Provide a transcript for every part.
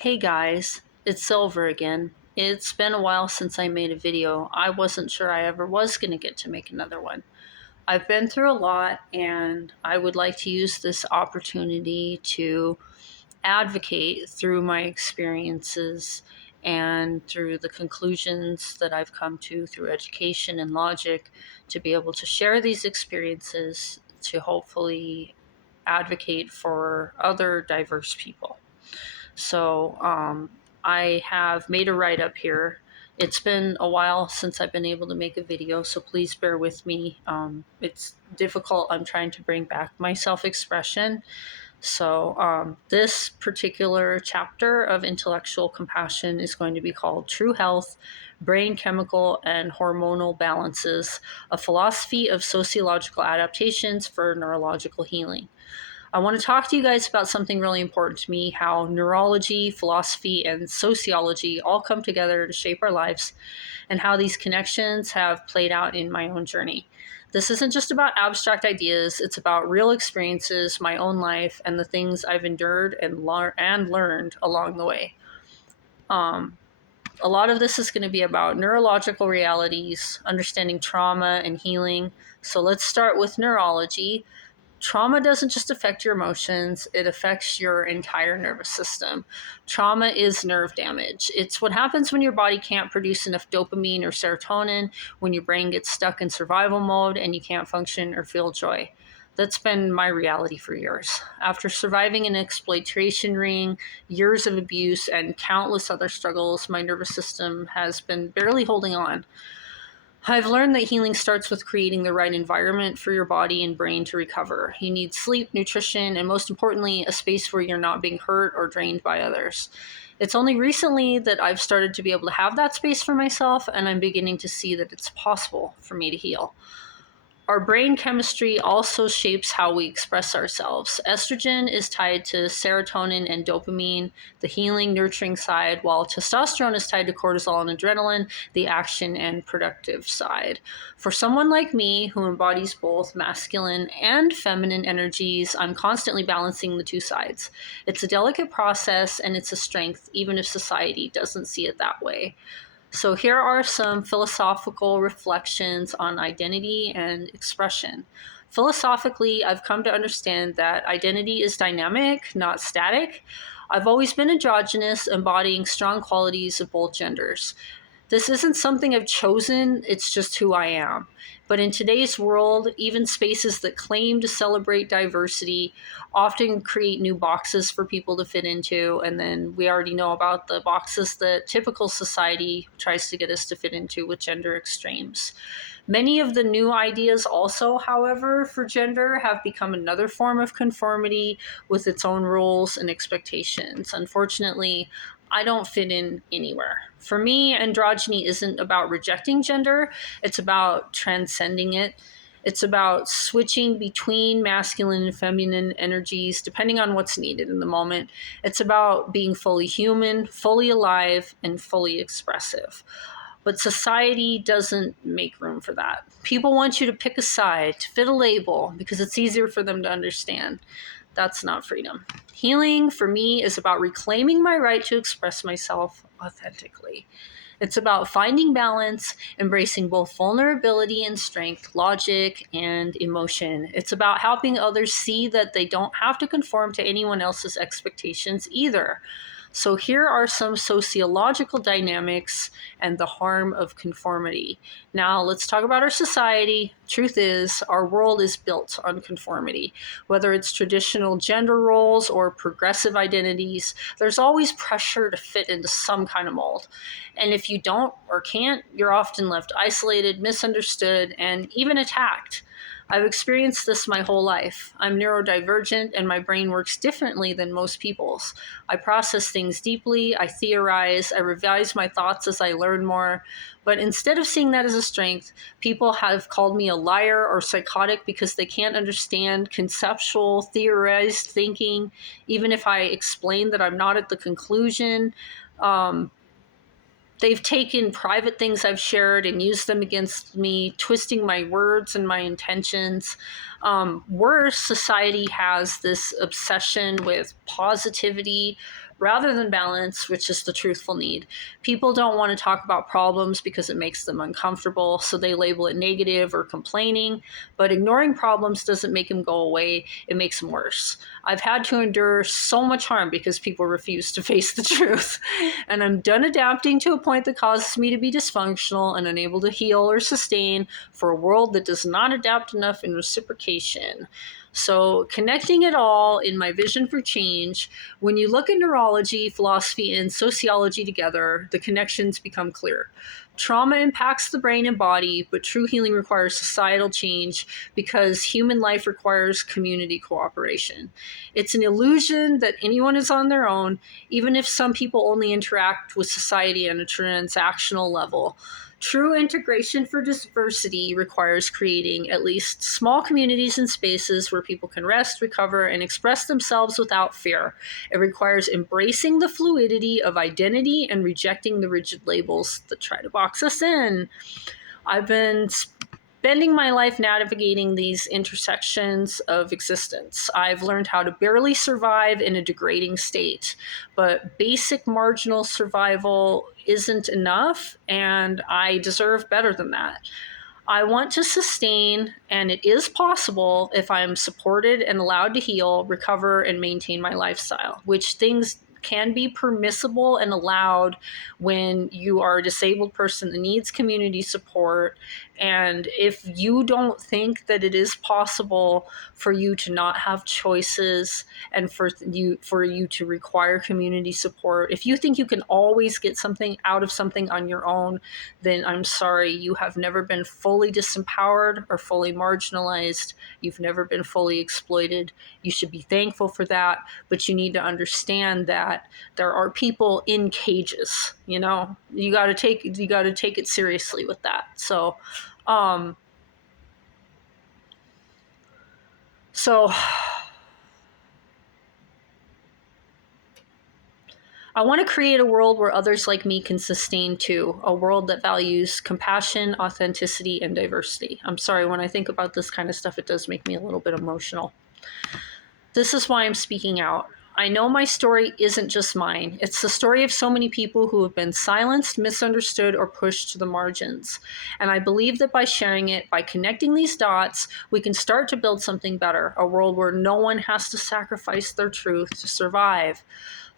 Hey guys, it's Silver again. It's been a while since I made a video. I wasn't sure I ever was going to get to make another one. I've been through a lot and I would like to use this opportunity to advocate through my experiences and through the conclusions that I've come to through education and logic to be able to share these experiences to hopefully advocate for other diverse people. So I have made a write up here. It's been a while since I've been able to make a video, so please bear with me. It's difficult. I'm trying to bring back my self expression. So this particular chapter of intellectual compassion is going to be called True Health, Brain Chemical and Hormonal Balances, a philosophy of sociological adaptations for neurological healing. I want to talk to you guys about something really important to me: how neurology, philosophy, and sociology all come together to shape our lives, and how these connections have played out in my own journey. This isn't just about abstract ideas, it's about real experiences, my own life, and the things I've endured and learned along the way. Um, a lot of this is going to be about neurological realities, understanding trauma and healing. So let's start with neurology. Trauma doesn't just affect your emotions, it affects your entire nervous system. Trauma is nerve damage. It's what happens when your body can't produce enough dopamine or serotonin, when your brain gets stuck in survival mode and you can't function or feel joy. That's been my reality for years. After surviving an exploitation ring, years of abuse, and countless other struggles, my nervous system has been barely holding on. I've learned that healing starts with creating the right environment for your body and brain to recover. You need sleep, nutrition, and most importantly, a space where you're not being hurt or drained by others. It's only recently that I've started to be able to have that space for myself, and I'm beginning to see that it's possible for me to heal. Our brain chemistry also shapes how we express ourselves. Estrogen is tied to serotonin and dopamine, the healing, nurturing side, while testosterone is tied to cortisol and adrenaline, the action and productive side. For someone like me who embodies both masculine and feminine energies, I'm constantly balancing the two sides. It's a delicate process and it's a strength, even if society doesn't see it that way. So, here are some philosophical reflections on identity and expression. Philosophically, I've come to understand that identity is dynamic, not static. I've always been androgynous, embodying strong qualities of both genders. This isn't something I've chosen, it's just who I am. But in today's world, even spaces that claim to celebrate diversity often create new boxes for people to fit into. And then we already know about the boxes that typical society tries to get us to fit into with gender extremes. Many of the new ideas, also, however, for gender have become another form of conformity with its own rules and expectations. Unfortunately, I don't fit in anywhere. For me, androgyny isn't about rejecting gender, it's about transcending it. It's about switching between masculine and feminine energies depending on what's needed in the moment. It's about being fully human, fully alive, and fully expressive. But society doesn't make room for that. People want you to pick a side, to fit a label, because it's easier for them to understand. That's not freedom. Healing for me is about reclaiming my right to express myself authentically. It's about finding balance, embracing both vulnerability and strength, logic and emotion. It's about helping others see that they don't have to conform to anyone else's expectations either. So, here are some sociological dynamics and the harm of conformity. Now, let's talk about our society. Truth is, our world is built on conformity. Whether it's traditional gender roles or progressive identities, there's always pressure to fit into some kind of mold. And if you don't or can't, you're often left isolated, misunderstood, and even attacked. I've experienced this my whole life. I'm neurodivergent and my brain works differently than most people's. I process things deeply, I theorize, I revise my thoughts as I learn more. But instead of seeing that as a strength, people have called me a liar or psychotic because they can't understand conceptual, theorized thinking, even if I explain that I'm not at the conclusion. Um, They've taken private things I've shared and used them against me, twisting my words and my intentions. Worse, society has this obsession with positivity rather than balance, which is the truthful need. People don't want to talk about problems because it makes them uncomfortable, so they label it negative or complaining. But ignoring problems doesn't make them go away, it makes them worse. I've had to endure so much harm because people refuse to face the truth. And I'm done adapting to a point that causes me to be dysfunctional and unable to heal or sustain for a world that does not adapt enough in reciprocation. So, connecting it all in my vision for change, when you look at neurology, philosophy, and sociology together, the connections become clear. Trauma impacts the brain and body, but true healing requires societal change because human life requires community cooperation. It's an illusion that anyone is on their own, even if some people only interact with society on a transactional level. True integration for diversity requires creating at least small communities and spaces where people can rest, recover, and express themselves without fear. It requires embracing the fluidity of identity and rejecting the rigid labels that try to box us in. I've been spending my life navigating these intersections of existence. I've learned how to barely survive in a degrading state, but basic marginal survival isn't enough, and I deserve better than that. I want to sustain, and it is possible if I'm supported and allowed to heal, recover, and maintain my lifestyle, which things can be permissible and allowed when you are a disabled person that needs community support. And if you don't think that it is possible for you to not have choices and for you to require community support, if you think you can always get something out of something on your own, then I'm sorry, you have never been fully disempowered or fully marginalized. You've never been fully exploited. You should be thankful for that, but you need to understand that there are people in cages. You got to take it seriously with that. Um, so I want to create a world where others like me can sustain too, a world that values compassion, authenticity, and diversity. I'm sorry, when I think about this kind of stuff, it does make me a little bit emotional. This is why I'm speaking out. I know my story isn't just mine. It's the story of so many people who have been silenced, misunderstood, or pushed to the margins. And I believe that by sharing it, by connecting these dots, we can start to build something better, a world where no one has to sacrifice their truth to survive.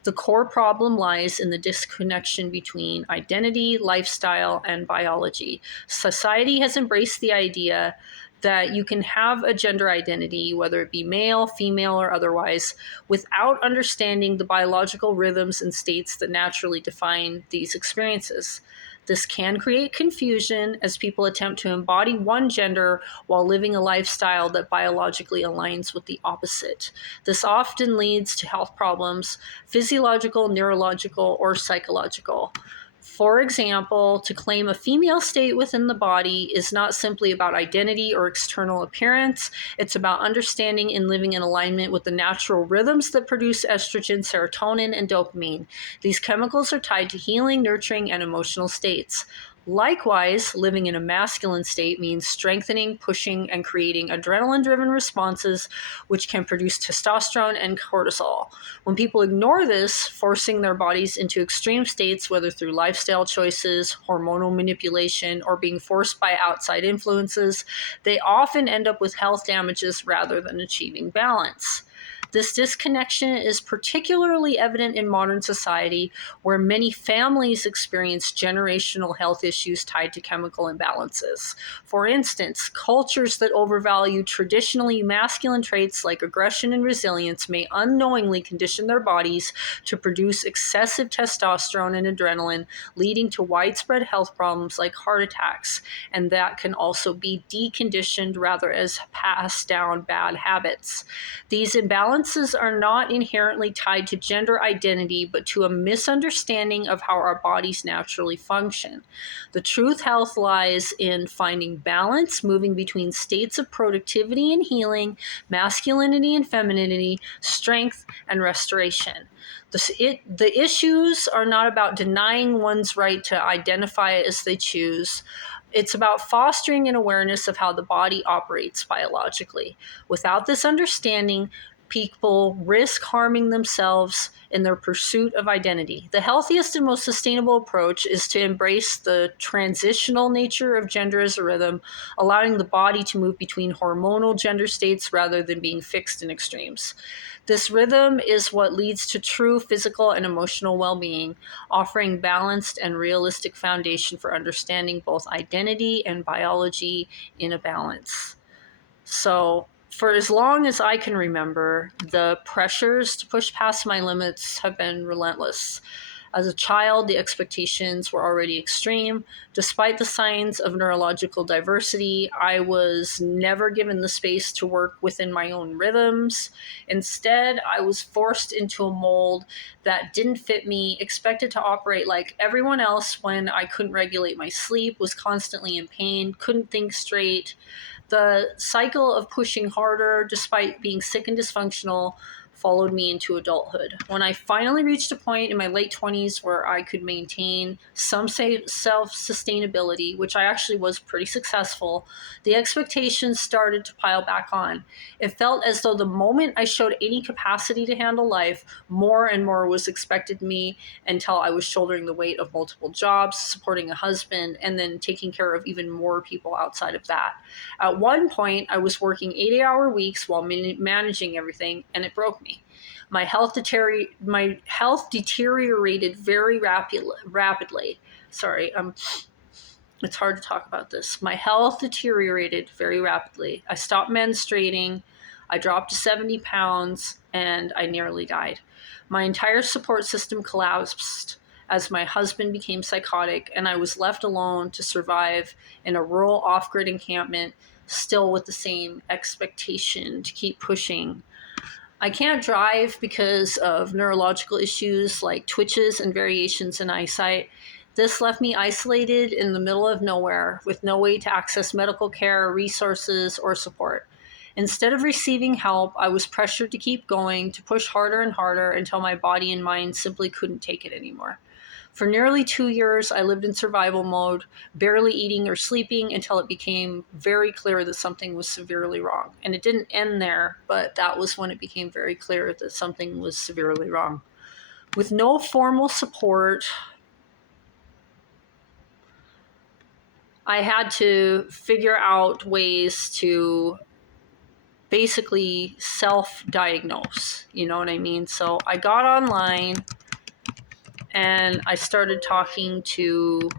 The core problem lies in the disconnection between identity, lifestyle, and biology. Society has embraced the idea that you can have a gender identity, whether it be male, female, or otherwise, without understanding the biological rhythms and states that naturally define these experiences. This can create confusion as people attempt to embody one gender while living a lifestyle that biologically aligns with the opposite. This often leads to health problems, physiological, neurological, or psychological. For example, to claim a female state within the body is not simply about identity or external appearance. It's about understanding and living in alignment with the natural rhythms that produce estrogen, serotonin, and dopamine. These chemicals are tied to healing, nurturing, and emotional states. Likewise, living in a masculine state means strengthening, pushing, and creating adrenaline-driven responses, which can produce testosterone and cortisol. When people ignore this, forcing their bodies into extreme states, whether through lifestyle choices, hormonal manipulation, or being forced by outside influences, they often end up with health damages rather than achieving balance. This disconnection is particularly evident in modern society, where many families experience generational health issues tied to chemical imbalances. For instance, cultures that overvalue traditionally masculine traits like aggression and resilience may unknowingly condition their bodies to produce excessive testosterone and adrenaline, leading to widespread health problems like heart attacks. And that can also be deconditioned rather as passed down bad habits. These imbalances are not inherently tied to gender identity, but to a misunderstanding of how our bodies naturally function. The truth health lies in finding balance, moving between states of productivity and healing, masculinity and femininity, strength and restoration. The issues are not about denying one's right to identify as they choose, It's about fostering an awareness of how the body operates biologically. Without this understanding, people risk harming themselves in their pursuit of identity. The healthiest and most sustainable approach is to embrace the transitional nature of gender as a rhythm, allowing the body to move between hormonal gender states rather than being fixed in extremes. This rhythm is what leads to true physical and emotional well being, offering balanced and realistic foundation for understanding both identity and biology in a balance. So, for as long as I can remember, the pressures to push past my limits have been relentless. As a child, the expectations were already extreme. Despite the signs of neurological diversity, I was never given the space to work within my own rhythms. Instead, I was forced into a mold that didn't fit me, expected to operate like everyone else when I couldn't regulate my sleep, was constantly in pain, couldn't think straight. The cycle of pushing harder despite being sick and dysfunctional followed me into adulthood. When I finally reached a point in my late 20s where I could maintain some self sustainability, which I actually was pretty successful, the expectations started to pile back on. It felt as though the moment I showed any capacity to handle life, more and more was expected of me until I was shouldering the weight of multiple jobs, supporting a husband, and then taking care of even more people outside of that. At one point, I was working 80-hour weeks while managing everything, and it broke me. My health deteriorated very rapidly. Sorry, it's hard to talk about this. My health deteriorated very rapidly. I stopped menstruating. I dropped to 70 pounds, and I nearly died. My entire support system collapsed as my husband became psychotic, and I was left alone to survive in a rural off grid encampment, still with the same expectation to keep pushing. I can't drive because of neurological issues like twitches and variations in eyesight. This left me isolated in the middle of nowhere with no way to access medical care, resources, or support. Instead of receiving help, I was pressured to keep going, to push harder and harder until my body and mind simply couldn't take it anymore. For nearly 2 years, I lived in survival mode, barely eating or sleeping until it became very clear that something was severely wrong. And it didn't end there, but that was when it became very clear that something was severely wrong. With no formal support, I had to figure out ways to basically self diagnose. You know what I mean? So I got online and I started talking to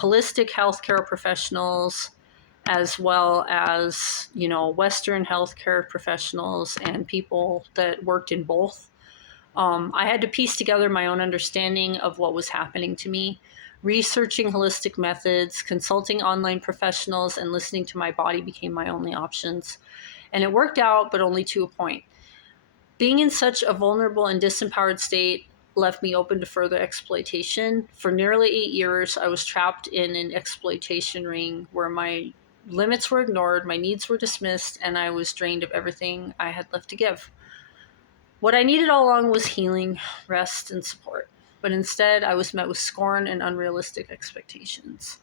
holistic healthcare professionals as well as, Western healthcare professionals and people that worked in both. I had to piece together my own understanding of what was happening to me, researching holistic methods, consulting online professionals, and listening to my body became my only options. And it worked out, but only to a point. Being in such a vulnerable and disempowered state left me open to further exploitation. For nearly 8 years, I was trapped in an exploitation ring where my limits were ignored, my needs were dismissed, and I was drained of everything I had left to give. What I needed all along was healing, rest, and support. But instead, I was met with scorn and unrealistic expectations.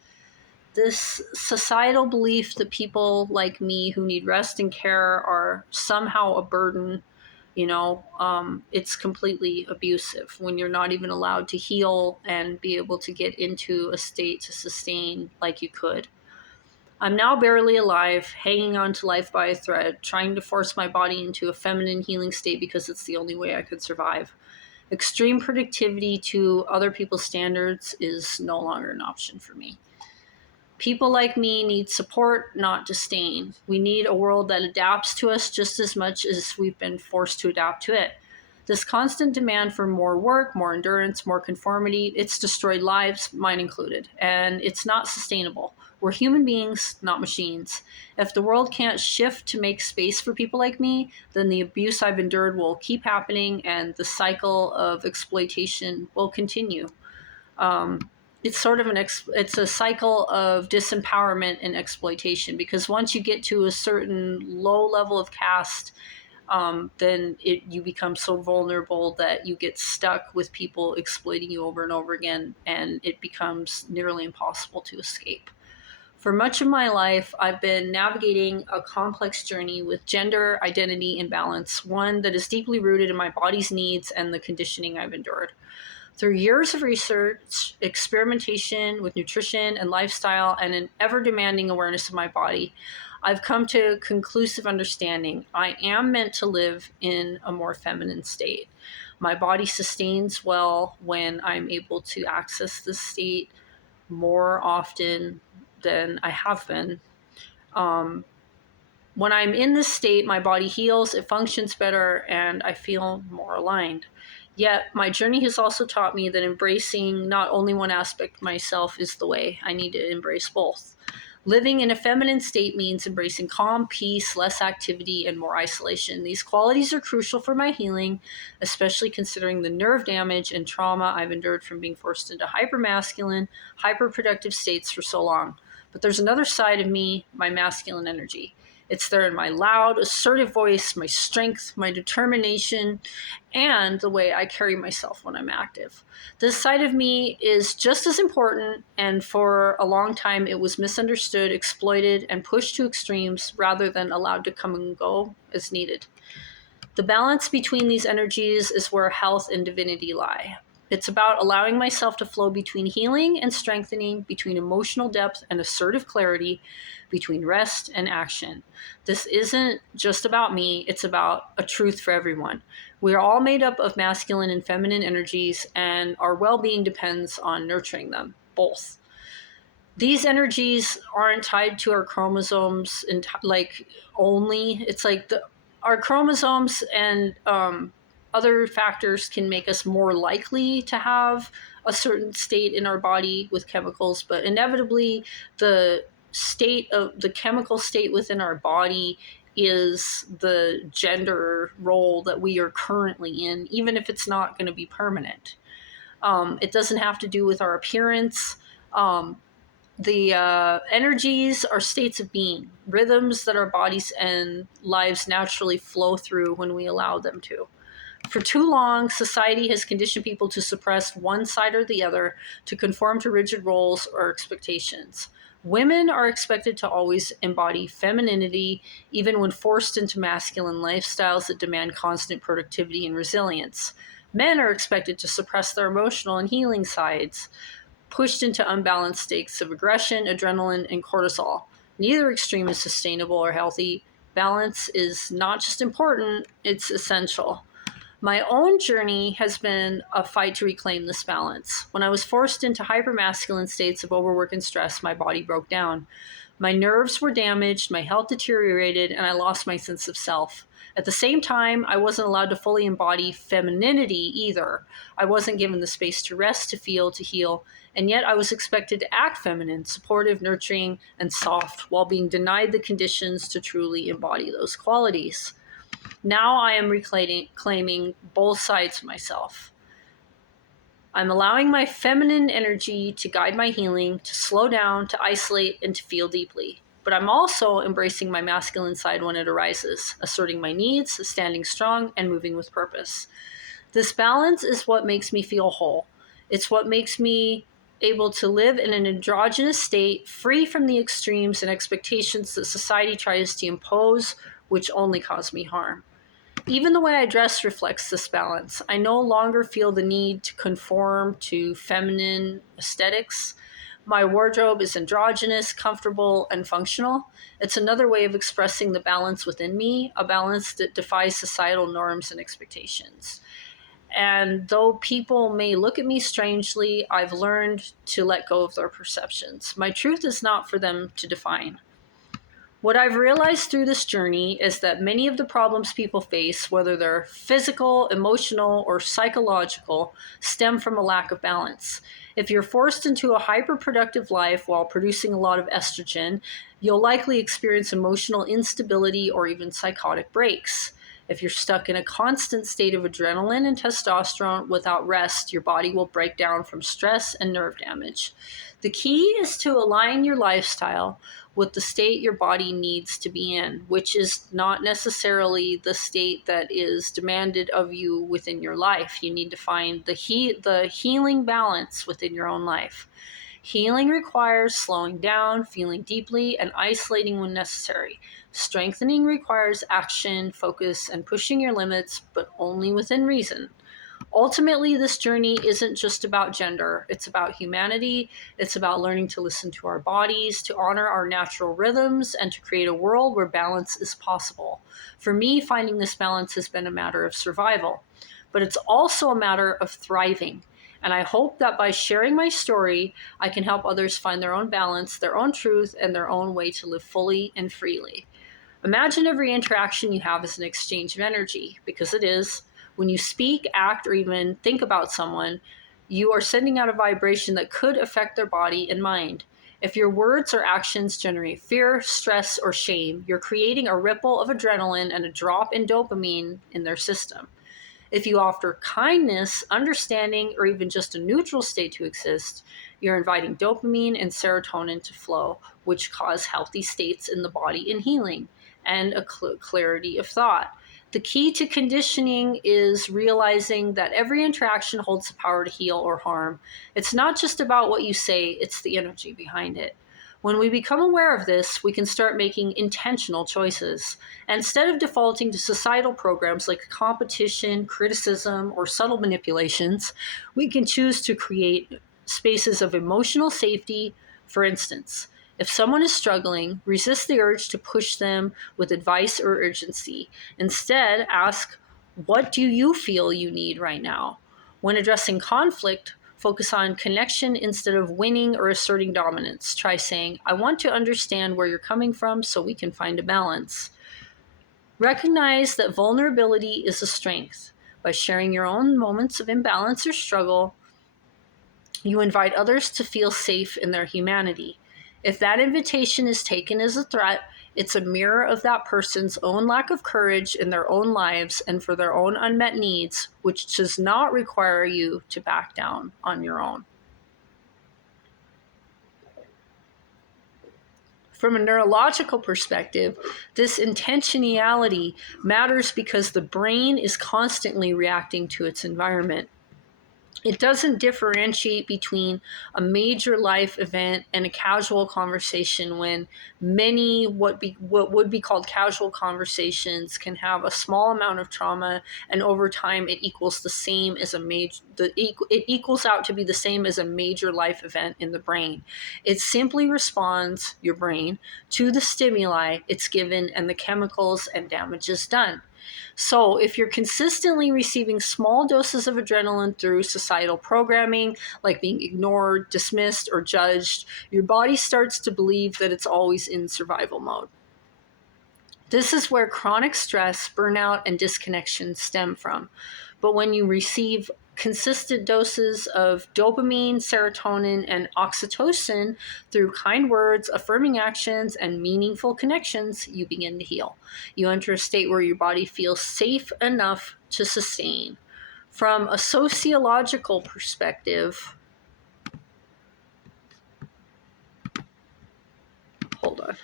This societal belief that people like me who need rest and care are somehow a burden, it's completely abusive when you're not even allowed to heal and be able to get into a state to sustain like you could. I'm now barely alive, hanging on to life by a thread, trying to force my body into a feminine healing state because it's the only way I could survive. Extreme productivity to other people's standards is no longer an option for me. People like me need support, not disdain. We need a world that adapts to us just as much as we've been forced to adapt to it. This constant demand for more work, more endurance, more conformity, it's destroyed lives, mine included, and it's not sustainable. We're human beings, not machines. If the world can't shift to make space for people like me, then the abuse I've endured will keep happening and the cycle of exploitation will continue. Um, it's sort of it's a cycle of disempowerment and exploitation because once you get to a certain low level of caste, then you become so vulnerable that you get stuck with people exploiting you over and over again, and it becomes nearly impossible to escape. For much of my life, I've been navigating a complex journey with gender, identity, and balance, one that is deeply rooted in my body's needs and the conditioning I've endured. Through years of research, experimentation with nutrition and lifestyle, and an ever demanding awareness of my body, I've come to a conclusive understanding. I am meant to live in a more feminine state. My body sustains well when I'm able to access this state more often than I have been. Um, when I'm in this state, my body heals, it functions better, and I feel more aligned. Yet, my journey has also taught me that embracing not only one aspect of myself is the way. I need to embrace both. Living in a feminine state means embracing calm, peace, less activity, and more isolation. These qualities are crucial for my healing, especially considering the nerve damage and trauma I've endured from being forced into hypermasculine, hyperproductive states for so long. But there's another side of me, my masculine energy. It's there in my loud, assertive voice, my strength, my determination, and the way I carry myself when I'm active. This side of me is just as important, and for a long time it was misunderstood, exploited, and pushed to extremes rather than allowed to come and go as needed. The balance between these energies is where health and divinity lie. It's about allowing myself to flow between healing and strengthening, between emotional depth and assertive clarity, between rest and action. This isn't just about me, it's about a truth for everyone. We are all made up of masculine and feminine energies, and our well being depends on nurturing them, both. These energies aren't tied to our chromosomes like only. It's like our chromosomes and other factors can make us more likely to have a certain state in our body with chemicals, but inevitably the chemical state within our body is the gender role that we are currently in, even if it's not going to be permanent. It doesn't have to do with our appearance. The energies are states of being, rhythms that our bodies and lives naturally flow through when we allow them to. For too long, society has conditioned people to suppress one side or the other, to conform to rigid roles or expectations. Women are expected to always embody femininity, even when forced into masculine lifestyles that demand constant productivity and resilience. Men are expected to suppress their emotional and healing sides, pushed into unbalanced states of aggression, adrenaline, and cortisol. Neither extreme is sustainable or healthy. Balance is not just important, it's essential. My own journey has been a fight to reclaim this balance. When I was forced into hypermasculine states of overwork and stress, my body broke down. My nerves were damaged, my health deteriorated, and I lost my sense of self. At the same time, I wasn't allowed to fully embody femininity either. I wasn't given the space to rest, to feel, to heal, and yet I was expected to act feminine, supportive, nurturing, and soft while being denied the conditions to truly embody those qualities. Now I am reclaiming both sides of myself. I'm allowing my feminine energy to guide my healing, to slow down, to isolate, and to feel deeply. But I'm also embracing my masculine side when it arises, asserting my needs, standing strong, and moving with purpose. This balance is what makes me feel whole. It's what makes me able to live in an androgynous state, free from the extremes and expectations that society tries to impose, which only cause me harm. Even the way I dress reflects this balance. I no longer feel the need to conform to feminine aesthetics. My wardrobe is androgynous, comfortable, and functional. It's another way of expressing the balance within me, a balance that defies societal norms and expectations. And though people may look at me strangely, I've learned to let go of their perceptions. My truth is not for them to define. What I've realized through this journey is that many of the problems people face, whether they're physical, emotional, or psychological, stem from a lack of balance. If you're forced into a hyperproductive life while producing a lot of estrogen, you'll likely experience emotional instability or even psychotic breaks. If you're stuck in a constant state of adrenaline and testosterone without rest, your body will break down from stress and nerve damage. The key is to align your lifestyle with the state your body needs to be in, which is not necessarily the state that is demanded of you within your life. You need to find the healing balance within your own life. Healing requires slowing down, feeling deeply, and isolating when necessary. Strengthening requires action, focus, and pushing your limits, but only within reason. Ultimately, this journey isn't just about gender. It's about humanity. It's about learning to listen to our bodies, to honor our natural rhythms, and to create a world where balance is possible. For me, finding this balance has been a matter of survival, but it's also a matter of thriving. And I hope that by sharing my story, I can help others find their own balance, their own truth, and their own way to live fully and freely. Imagine every interaction you have as an exchange of energy, because it is. When you speak, act, or even think about someone, you are sending out a vibration that could affect their body and mind. If your words or actions generate fear, stress, or shame, you're creating a ripple of adrenaline and a drop in dopamine in their system. If you offer kindness, understanding, or even just a neutral state to exist, you're inviting dopamine and serotonin to flow, which cause healthy states in the body and healing, and a clarity of thought. The key to conditioning is realizing that every interaction holds the power to heal or harm. It's not just about what you say, it's the energy behind it. When we become aware of this, we can start making intentional choices. Instead of defaulting to societal programs like competition, criticism, or subtle manipulations, we can choose to create spaces of emotional safety. For instance, if someone is struggling, resist the urge to push them with advice or urgency. Instead, ask, what do you feel you need right now? When addressing conflict, focus on connection instead of winning or asserting dominance. Try saying, I want to understand where you're coming from so we can find a balance. Recognize that vulnerability is a strength. By sharing your own moments of imbalance or struggle, you invite others to feel safe in their humanity. If that invitation is taken as a threat, it's a mirror of that person's own lack of courage in their own lives and for their own unmet needs, which does not require you to back down on your own. From a neurological perspective, this intentionality matters because the brain is constantly reacting to its environment. It doesn't differentiate between a major life event and a casual conversation when many what would be called casual conversations can have a small amount of trauma, and over time it equals the same as a major it equals out to be the same as a major life event in the brain. It simply responds, your brain, to the stimuli it's given and the chemicals and damage is done. So, if you're consistently receiving small doses of adrenaline through societal programming, like being ignored, dismissed, or judged, your body starts to believe that it's always in survival mode. This is where chronic stress, burnout, and disconnection stem from. But when you receive consistent doses of dopamine, serotonin, and oxytocin through kind words, affirming actions, and meaningful connections, you begin to heal. You enter a state where your body feels safe enough to sustain. From a sociological perspective, hold on.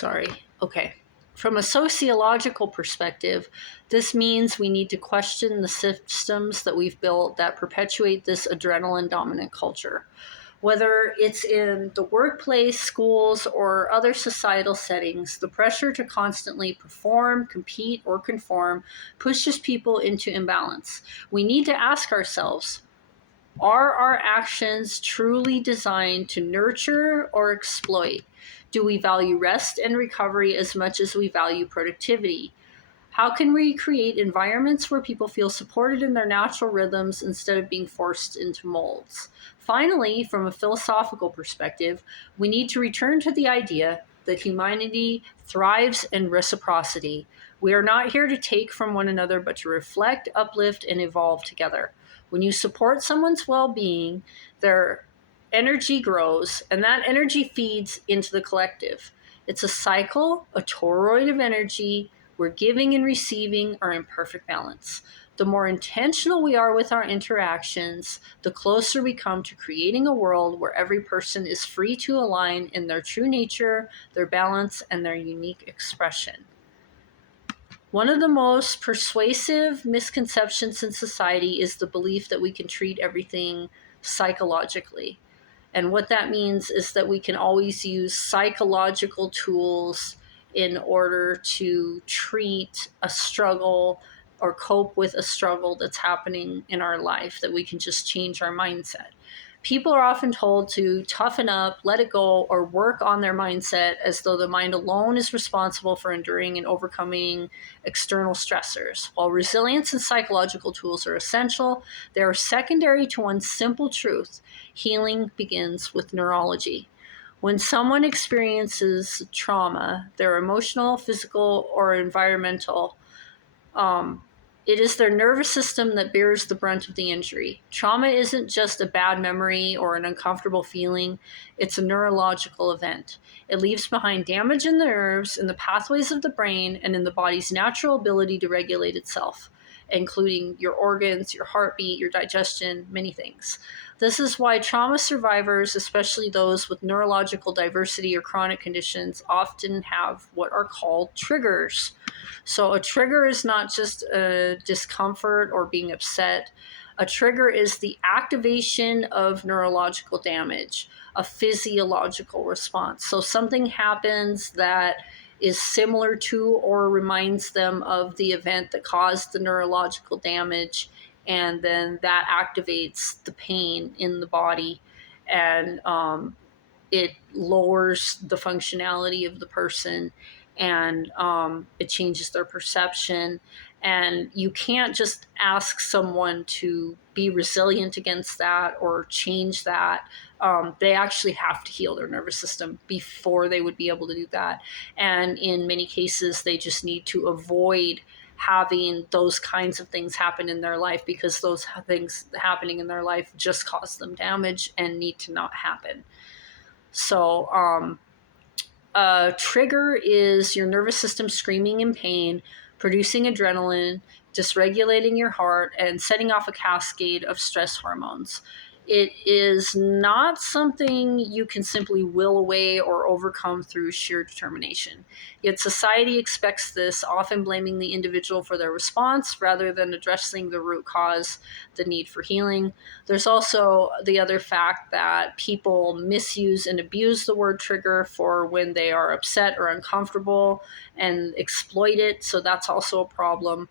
Sorry. Okay. From a sociological perspective, this means we need to question the systems that we've built that perpetuate this adrenaline dominant culture. Whether it's in the workplace, schools, or other societal settings, the pressure to constantly perform, compete, or conform pushes people into imbalance. We need to ask ourselves, are our actions truly designed to nurture or exploit? Do we value rest and recovery as much as we value productivity? How can we create environments where people feel supported in their natural rhythms instead of being forced into molds? Finally, from a philosophical perspective, we need to return to the idea that humanity thrives in reciprocity. We are not here to take from one another, but to reflect, uplift, and evolve together. When you support someone's well being, their energy grows, and that energy feeds into the collective. It's a cycle, a toroid of energy where giving and receiving are in perfect balance. The more intentional we are with our interactions, the closer we come to creating a world where every person is free to align in their true nature, their balance, and their unique expression. One of the most persuasive misconceptions in society is the belief that we can treat everything psychologically. And what that means is that we can always use psychological tools in order to treat a struggle or cope with a struggle that's happening in our life, that we can just change our mindset. People are often told to toughen up, let it go, or work on their mindset as though the mind alone is responsible for enduring and overcoming external stressors. While resilience and psychological tools are essential, they are secondary to one simple truth: healing begins with neurology. When someone experiences trauma, their emotional, physical, or environmental, um, it is their nervous system that bears the brunt of the injury. Trauma isn't just a bad memory or an uncomfortable feeling, it's a neurological event. It leaves behind damage in the nerves, in the pathways of the brain, and in the body's natural ability to regulate itself, including your organs, your heartbeat, your digestion, many things. This is why trauma survivors, especially those with neurological diversity or chronic conditions, often have what are called triggers. So a trigger is not just a discomfort or being upset. A trigger is the activation of neurological damage, a physiological response. So something happens that is similar to or reminds them of the event that caused the neurological damage, and then that activates the pain in the body, and it lowers the functionality of the person, and it changes their perception. And you can't just ask someone to be resilient against that or change that. They actually have to heal their nervous system before they would be able to do that. And in many cases, they just need to avoid having those kinds of things happen in their life, because those things happening in their life just cause them damage and need to not happen. So, a trigger is your nervous system screaming in pain, producing adrenaline, dysregulating your heart, and setting off a cascade of stress hormones. It is not something you can simply will away or overcome through sheer determination. Yet society expects this, often blaming the individual for their response rather than addressing the root cause, the need for healing. There's also the other fact that people misuse and abuse the word trigger for when they are upset or uncomfortable, and exploit it. So that's also a problem.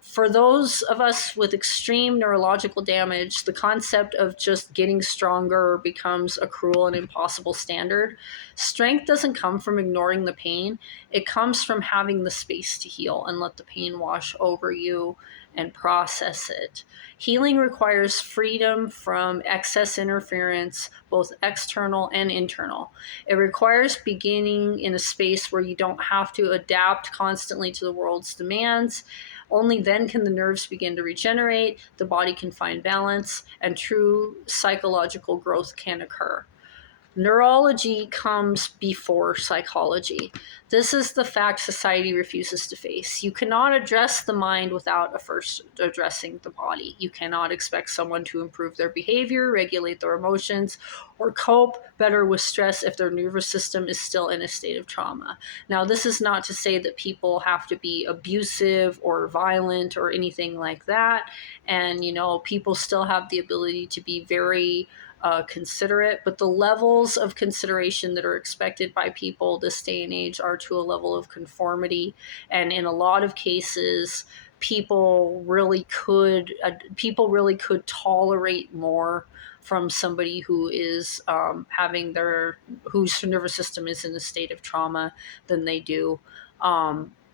For those of us with extreme neurological damage, the concept of just getting stronger becomes a cruel and impossible standard. Strength doesn't come from ignoring the pain, it comes from having the space to heal and let the pain wash over you and process it. Healing requires freedom from excess interference, both external and internal. It requires beginning in a space where you don't have to adapt constantly to the world's demands. Only then can the nerves begin to regenerate, the body can find balance, and true psychological growth can occur. Neurology comes before psychology. This is the fact society refuses to face. You cannot address the mind without first addressing the body. You cannot expect someone to improve their behavior, regulate their emotions, or cope better with stress if their nervous system is still in a state of trauma. Now, this is not to say that people have to be abusive or violent or anything like that. And, people still have the ability to be very considerate, but the levels of consideration that are expected by people this day and age are to a level of conformity. And in a lot of cases, people really could tolerate more from somebody who is whose nervous system is in a state of trauma than they do.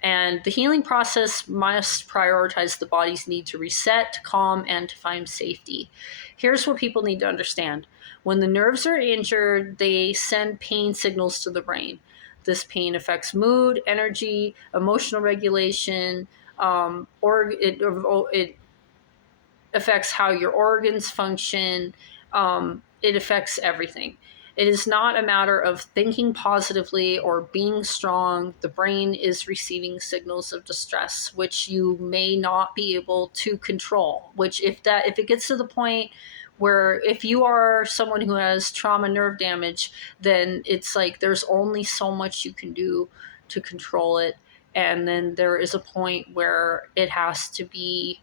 And the healing process must prioritize the body's need to reset, calm, and to find safety. Here's what people need to understand. When the nerves are injured, they send pain signals to the brain. This pain affects mood, energy, emotional regulation, or it affects how your organs function. It affects everything. It is not a matter of thinking positively or being strong. The brain is receiving signals of distress, which you may not be able to control. Which, if it gets to the point where if you are someone who has trauma nerve damage, then it's like there's only so much you can do to control it. And then there is a point where it has to be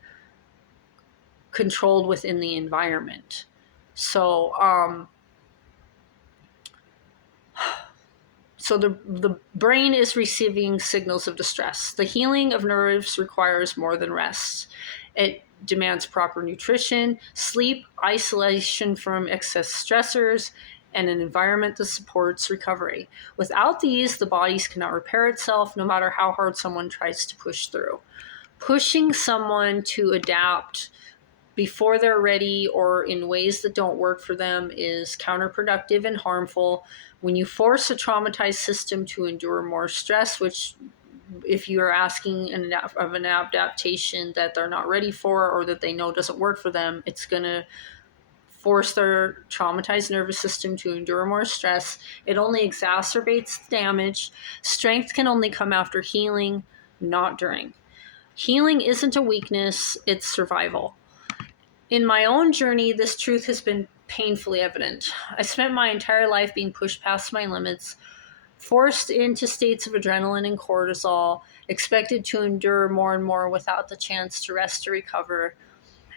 controlled within the environment. So, the brain is receiving signals of distress. The healing of nerves requires more than rest. It demands proper nutrition, sleep, isolation from excess stressors, and an environment that supports recovery. Without these, the body cannot repair itself, no matter how hard someone tries to push through. Pushing someone to adapt before they're ready or in ways that don't work for them is counterproductive and harmful. When you force a traumatized system to endure more stress, which if you're asking of an adaptation that they're not ready for or that they know doesn't work for them, it's going to force their traumatized nervous system to endure more stress. It only exacerbates the damage. Strength can only come after healing, not during. Healing isn't a weakness, it's survival. In my own journey, this truth has been painfully evident. I spent my entire life being pushed past my limits, forced into states of adrenaline and cortisol, expected to endure more and more without the chance to rest or recover.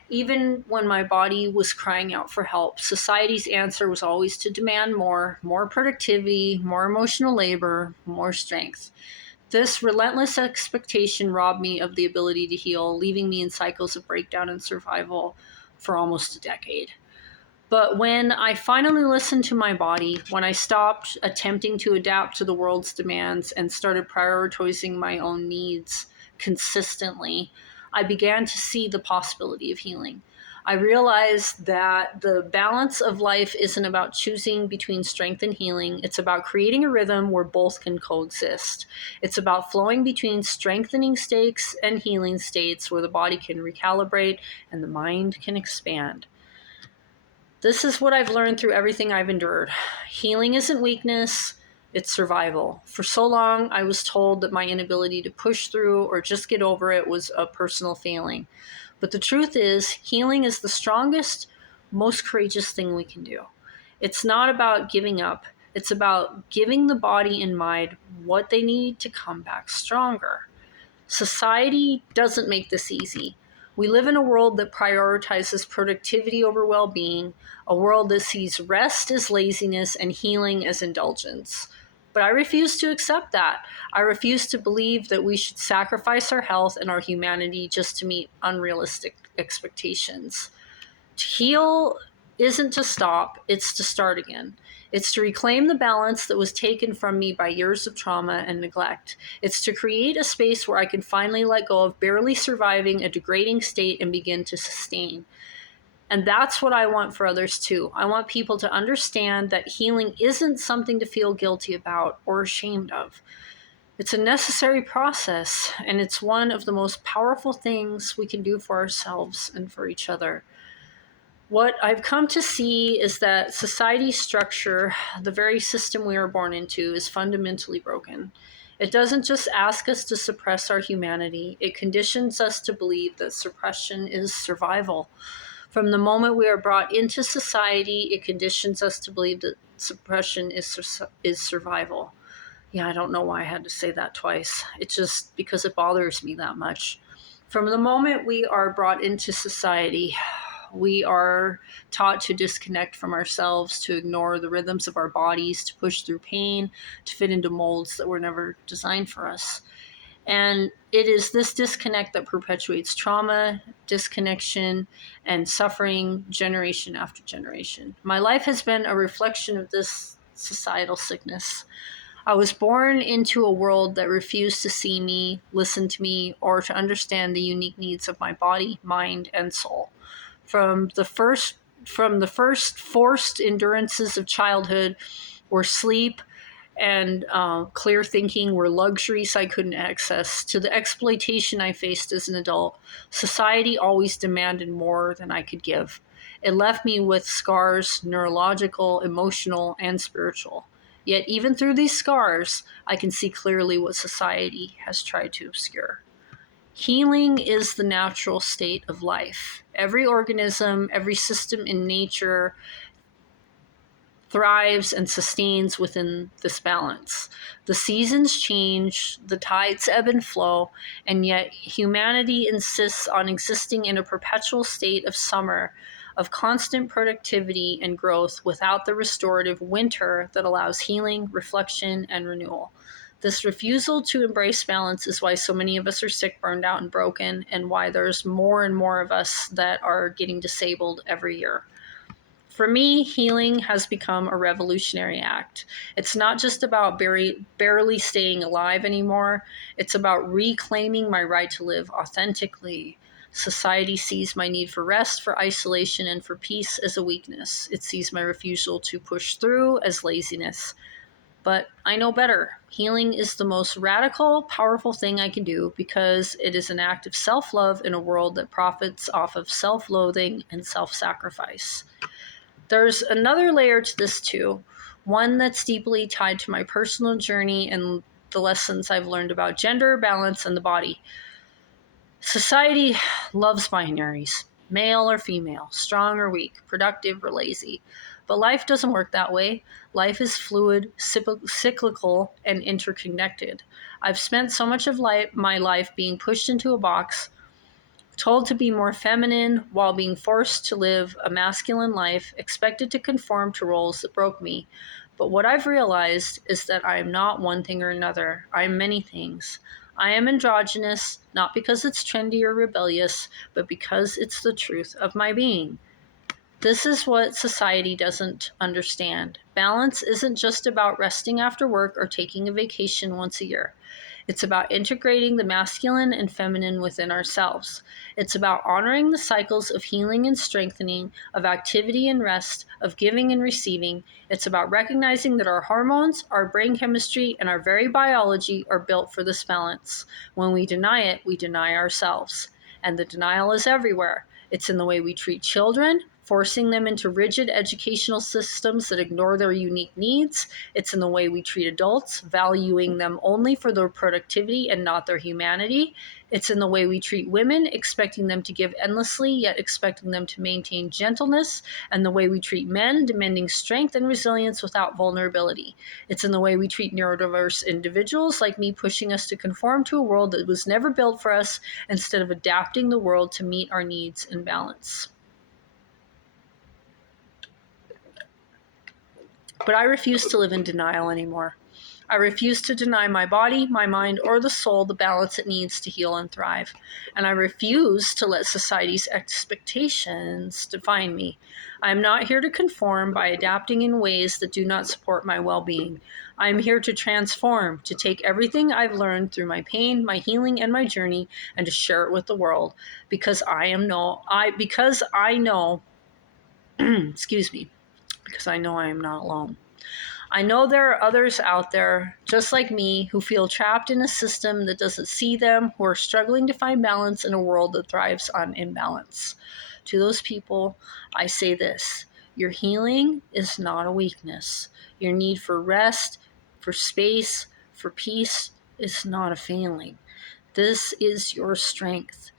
Even when my body was crying out for help, society's answer was always to demand more productivity, more emotional labor, more strength. This relentless expectation robbed me of the ability to heal, leaving me in cycles of breakdown and survival for almost a decade. But when I finally listened to my body, when I stopped attempting to adapt to the world's demands and started prioritizing my own needs consistently, I began to see the possibility of healing. I realized that the balance of life isn't about choosing between strength and healing. It's about creating a rhythm where both can coexist. It's about flowing between strengthening states and healing states where the body can recalibrate and the mind can expand. This is what I've learned through everything I've endured. Healing isn't weakness, it's survival. For so long, I was told that my inability to push through or just get over it was a personal failing. But the truth is, healing is the strongest, most courageous thing we can do. It's not about giving up. It's about giving the body and mind what they need to come back stronger. Society doesn't make this easy. We live in a world that prioritizes productivity over well-being, a world that sees rest as laziness and healing as indulgence. But I refuse to accept that. I refuse to believe that we should sacrifice our health and our humanity just to meet unrealistic expectations. To heal isn't to stop, it's to start again. It's to reclaim the balance that was taken from me by years of trauma and neglect. It's to create a space where I can finally let go of barely surviving a degrading state and begin to sustain. And that's what I want for others too. I want people to understand that healing isn't something to feel guilty about or ashamed of. It's a necessary process, and it's one of the most powerful things we can do for ourselves and for each other. What I've come to see is that society's structure, the very system we are born into, is fundamentally broken. It doesn't just ask us to suppress our humanity, it conditions us to believe that suppression is survival. From the moment we are brought into society, it conditions us to believe that suppression is survival. Yeah, I don't know why I had to say that twice. It's just because it bothers me that much. From the moment we are brought into society, we are taught to disconnect from ourselves, to ignore the rhythms of our bodies, to push through pain, to fit into molds that were never designed for us. And it is this disconnect that perpetuates trauma, disconnection, and suffering generation after generation. My life has been a reflection of this societal sickness. I was born into a world that refused to see me, listen to me, or to understand the unique needs of my body, mind, and soul. From the first forced endurances of childhood, where sleep and clear thinking were luxuries I couldn't access, to the exploitation I faced as an adult, society always demanded more than I could give. It left me with scars, neurological, emotional, and spiritual. Yet, even through these scars, I can see clearly what society has tried to obscure. Healing is the natural state of life. Every organism, every system in nature thrives and sustains within this balance. The seasons change, the tides ebb and flow, and yet humanity insists on existing in a perpetual state of summer, of constant productivity and growth without the restorative winter that allows healing, reflection, and renewal. This refusal to embrace balance is why so many of us are sick, burned out, and broken, and why there's more and more of us that are getting disabled every year. For me, healing has become a revolutionary act. It's not just about barely staying alive anymore, it's about reclaiming my right to live authentically. Society sees my need for rest, for isolation, and for peace as a weakness. It sees my refusal to push through as laziness. But I know better. Healing is the most radical, powerful thing I can do because it is an act of self love in a world that profits off of self loathing and self sacrifice. There's another layer to this too, one that's deeply tied to my personal journey and the lessons I've learned about gender, balance, and the body. Society loves binaries, male or female, strong or weak, productive or lazy. But life doesn't work that way. Life is fluid, cyclical, and interconnected. I've spent so much of my life being pushed into a box, told to be more feminine while being forced to live a masculine life, expected to conform to roles that broke me. But what I've realized is that I am not one thing or another. I am many things. I am androgynous, not because it's trendy or rebellious, but because it's the truth of my being. This is what society doesn't understand. Balance isn't just about resting after work or taking a vacation once a year. It's about integrating the masculine and feminine within ourselves. It's about honoring the cycles of healing and strengthening, of activity and rest, of giving and receiving. It's about recognizing that our hormones, our brain chemistry, and our very biology are built for this balance. When we deny it, we deny ourselves. And the denial is everywhere. It's in the way we treat children, forcing them into rigid educational systems that ignore their unique needs. It's in the way we treat adults, valuing them only for their productivity and not their humanity. It's in the way we treat women, expecting them to give endlessly, yet expecting them to maintain gentleness, and the way we treat men, demanding strength and resilience without vulnerability. It's in the way we treat neurodiverse individuals like me, pushing us to conform to a world that was never built for us instead of adapting the world to meet our needs and balance. But I refuse to live in denial anymore. I refuse to deny my body, my mind, or the soul the balance it needs to heal and thrive. And I refuse to let society's expectations define me. I am not here to conform by adapting in ways that do not support my well-being. I am here to transform, to take everything I've learned through my pain, my healing, and my journey, and to share it with the world. Because I know, excuse me, because I know I am not alone. I know there are others out there, just like me, who feel trapped in a system that doesn't see them, who are struggling to find balance in a world that thrives on imbalance. To those people, I say this: your healing is not a weakness. Your need for rest, for space, for peace is not a failing. This is your strength.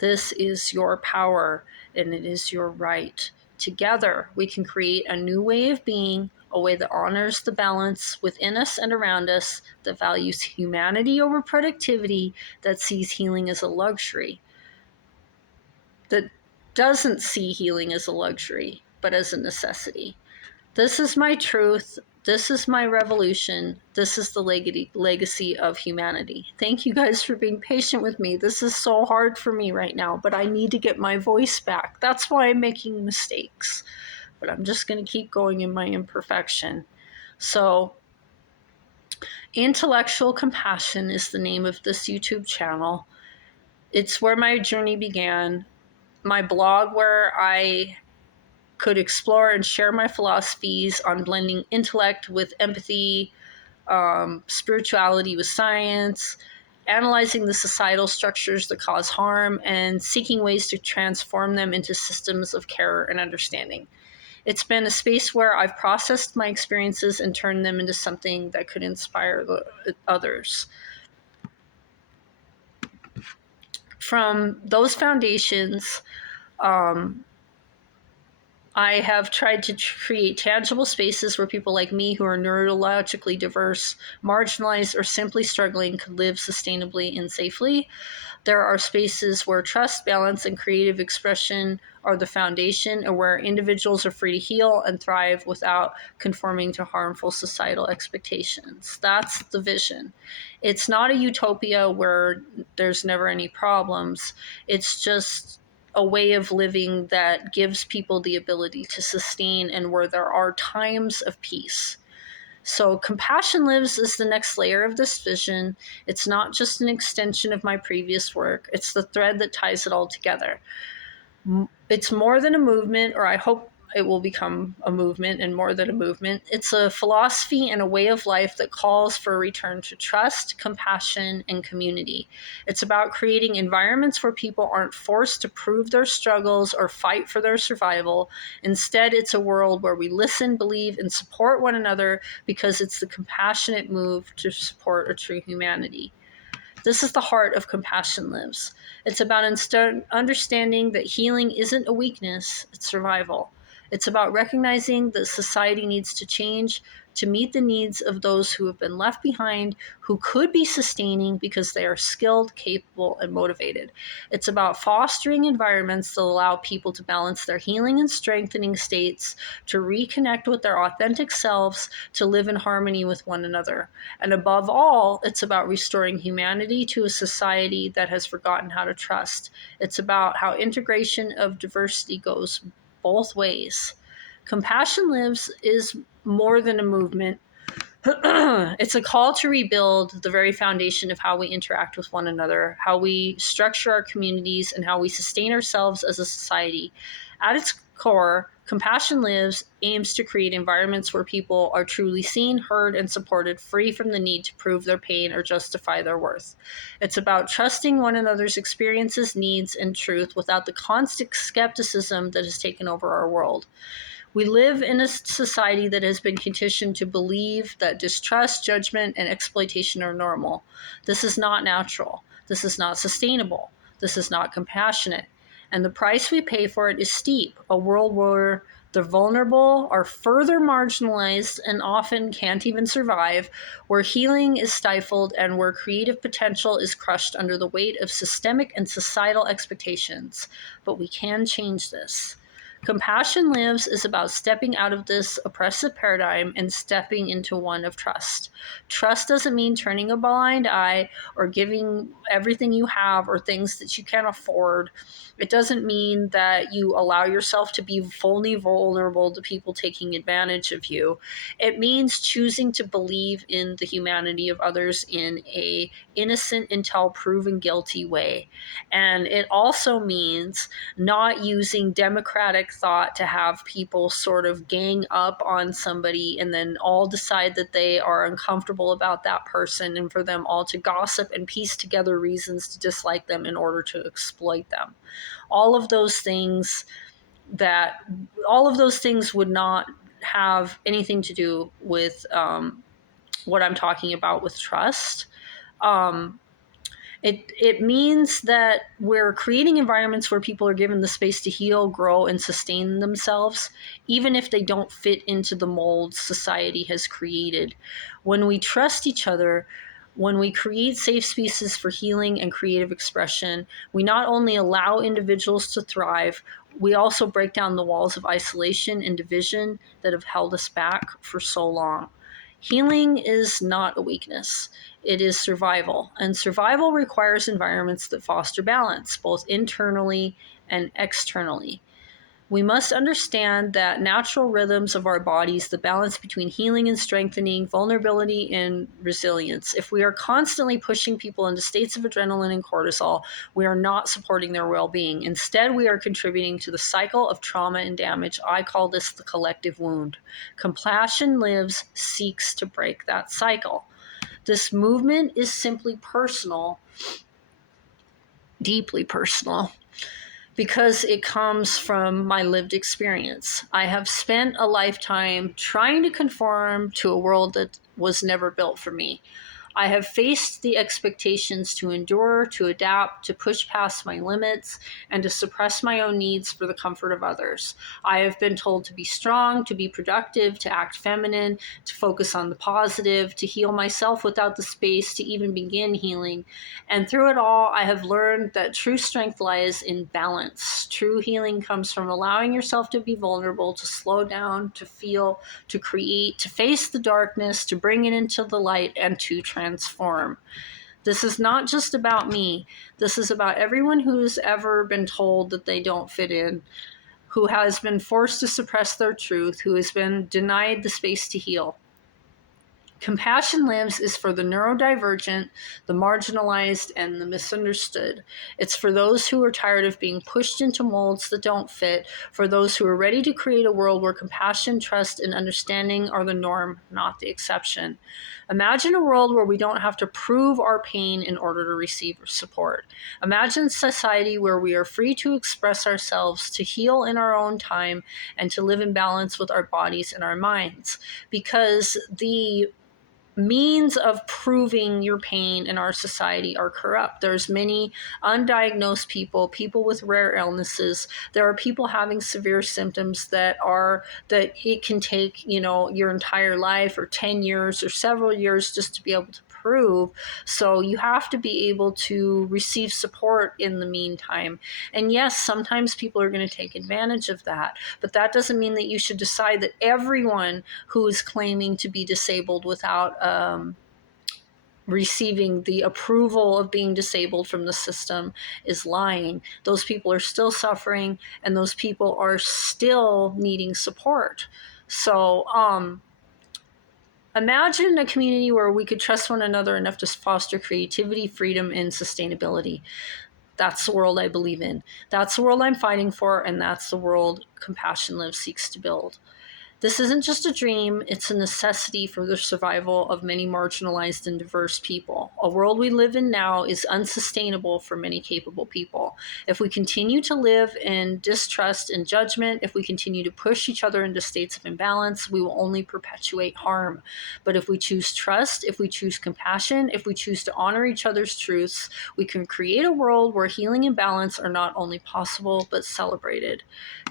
This is your power, and it is your right. Together, we can create a new way of being, a way that honors the balance within us and around us, that values humanity over productivity, that sees healing as a luxury, that doesn't see healing as a luxury, but as a necessity. This is my truth. This is my revolution. This is the legacy of humanity. Thank you guys for being patient with me. This is so hard for me right now, but I need to get my voice back. That's why I'm making mistakes. But I'm just going to keep going in my imperfection. So, Intellectual Compassion is the name of this YouTube channel. It's where my journey began. My blog where I could explore and share my philosophies on blending intellect with empathy, spirituality with science, analyzing the societal structures that cause harm, and seeking ways to transform them into systems of care and understanding. It's been a space where I've processed my experiences and turned them into something that could inspire others. From those foundations, I have tried to create tangible spaces where people like me who are neurologically diverse, marginalized, or simply struggling could live sustainably and safely. There are spaces where trust, balance, and creative expression are the foundation, and where individuals are free to heal and thrive without conforming to harmful societal expectations. That's the vision. It's not a utopia where there's never any problems. It's just a way of living that gives people the ability to sustain and where there are times of peace. So, Compassion Lives is the next layer of this vision. It's not just an extension of my previous work, it's the thread that ties it all together. It's more than a movement, or I hope it will become a movement and more than a movement. It's a philosophy and a way of life that calls for a return to trust, compassion, and community. It's about creating environments where people aren't forced to prove their struggles or fight for their survival. Instead, it's a world where we listen, believe, and support one another because it's the compassionate move to support a true humanity. This is the heart of Compassion Lives. It's about understanding that healing isn't a weakness, it's survival. It's about recognizing that society needs to change to meet the needs of those who have been left behind, who could be sustaining because they are skilled, capable, and motivated. It's about fostering environments that allow people to balance their healing and strengthening states, to reconnect with their authentic selves, to live in harmony with one another. And above all, it's about restoring humanity to a society that has forgotten how to trust. It's about how integration of diversity goes both ways. Compassion Lives is more than a movement. It's a call to rebuild the very foundation of how we interact with one another, how we structure our communities, and how we sustain ourselves as a society. At its core, Compassion Lives aims to create environments where people are truly seen, heard, and supported, free from the need to prove their pain or justify their worth. It's about trusting one another's experiences, needs, and truth without the constant skepticism that has taken over our world. We live in a society that has been conditioned to believe that distrust, judgment, and exploitation are normal. This is not natural. This is not sustainable. This is not compassionate. And the price we pay for it is steep. A world where the vulnerable are further marginalized and often can't even survive, where healing is stifled, and where creative potential is crushed under the weight of systemic and societal expectations. But we can change this. Compassion Lives is about stepping out of this oppressive paradigm and stepping into one of trust. Trust doesn't mean turning a blind eye or giving everything you have or things that you can't afford. It doesn't mean that you allow yourself to be fully vulnerable to people taking advantage of you. It means choosing to believe in the humanity of others in a innocent until proven guilty way. And it also means not using democratic thought to have people sort of gang up on somebody and then all decide that they are uncomfortable about that person, and for them all to gossip and piece together reasons to dislike them in order to exploit them. All of those things that all of those things would not have anything to do with what I'm talking about with trust. Um, it means that we're creating environments where people are given the space to heal, grow, and sustain themselves, even if they don't fit into the molds society has created. When we trust each other, when we create safe spaces for healing and creative expression, we not only allow individuals to thrive, we also break down the walls of isolation and division that have held us back for so long. Healing is not a weakness. It is survival. And survival requires environments that foster balance, both internally and externally. We must understand that natural rhythms of our bodies, the balance between healing and strengthening, vulnerability and resilience. If we are constantly pushing people into states of adrenaline and cortisol, we are not supporting their well-being. Instead, we are contributing to the cycle of trauma and damage. I call this the collective wound. Compassion Lives seeks to break that cycle. This movement is simply personal, deeply personal, because it comes from my lived experience. I have spent a lifetime trying to conform to a world that was never built for me. I have faced the expectations to endure, to adapt, to push past my limits, and to suppress my own needs for the comfort of others. I have been told to be strong, to be productive, to act feminine, to focus on the positive, to heal myself without the space to even begin healing. And through it all, I have learned that true strength lies in balance. True healing comes from allowing yourself to be vulnerable, to slow down, to feel, to create, to face the darkness, to bring it into the light, and to transform. This is not just about me. This is about everyone who's ever been told that they don't fit in, who has been forced to suppress their truth, who has been denied the space to heal. Compassion Lives is for the neurodivergent, the marginalized, and the misunderstood. It's for those who are tired of being pushed into molds that don't fit, for those who are ready to create a world where compassion, trust, and understanding are the norm, not the exception. Imagine a world where we don't have to prove our pain in order to receive support. Imagine a society where we are free to express ourselves, to heal in our own time, and to live in balance with our bodies and our minds. Because the means of proving your pain in our society are corrupt. There's many undiagnosed people, people with rare illnesses. There are people having severe symptoms that it can take, your entire life or 10 years or several years just to be able to prove. So you have to be able to receive support in the meantime. And yes, sometimes people are going to take advantage of that, but that doesn't mean that you should decide that everyone who is claiming to be disabled without receiving the approval of being disabled from the system is lying. Those people are still suffering, and those people are still needing support. So, imagine a community where we could trust one another enough to foster creativity, freedom, and sustainability. That's the world I believe in. That's the world I'm fighting for, and that's the world Compassion Lives seeks to build. This isn't just a dream, it's a necessity for the survival of many marginalized and diverse people. A world we live in now is unsustainable for many capable people. If we continue to live in distrust and judgment, if we continue to push each other into states of imbalance, we will only perpetuate harm. But if we choose trust, if we choose compassion, if we choose to honor each other's truths, we can create a world where healing and balance are not only possible, but celebrated.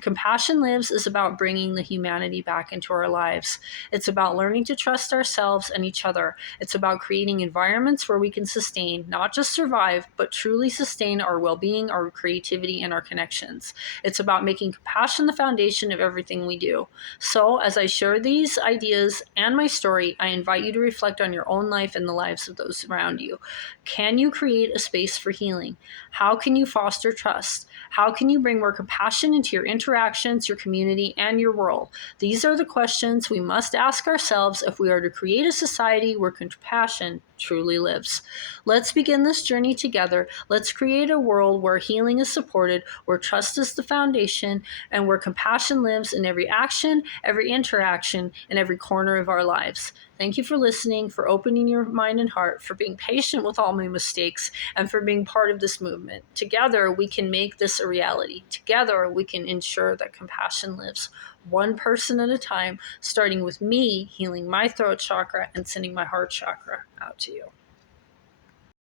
Compassion Lives is about bringing the humanity back into our lives. It's about learning to trust ourselves and each other. It's about creating environments where we can sustain, not just survive, but truly sustain our well-being, our creativity, and our connections. It's about making compassion the foundation of everything we do. So, as I share these ideas and my story, I invite you to reflect on your own life and the lives of those around you. Can you create a space for healing? How can you foster trust? How can you bring more compassion into your interactions, your community, and your world? These are the questions we must ask ourselves if we are to create a society where compassion truly lives. Let's begin this journey together. Let's create a world where healing is supported, where trust is the foundation, and where compassion lives in every action, every interaction, and every corner of our lives. Thank you for listening, for opening your mind and heart, for being patient with all my mistakes, and for being part of this movement. Together, we can make this a reality. Together, we can ensure that compassion lives, one person at a time, starting with me healing my throat chakra and sending my heart chakra out to you.